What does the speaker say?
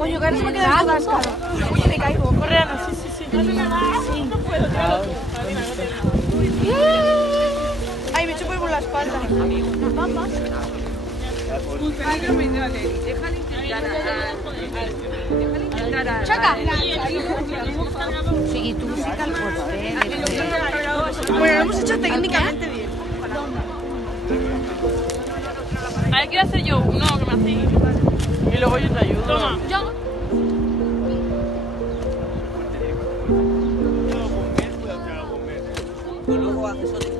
Coño, que ahora se me queda atascado. Oye, me caigo. Corre, Ana. Sí, sí, sí. No puedo, tíralo tú. Ay, me chupo por la espalda. Chaca. Sí, y tú sí que al poste. Bueno, lo hemos hecho técnicamente bien. A ver, quiero hacer yo uno que me hacéis. Y luego yo te ayudo. Toma. Yo. Luego haces otro.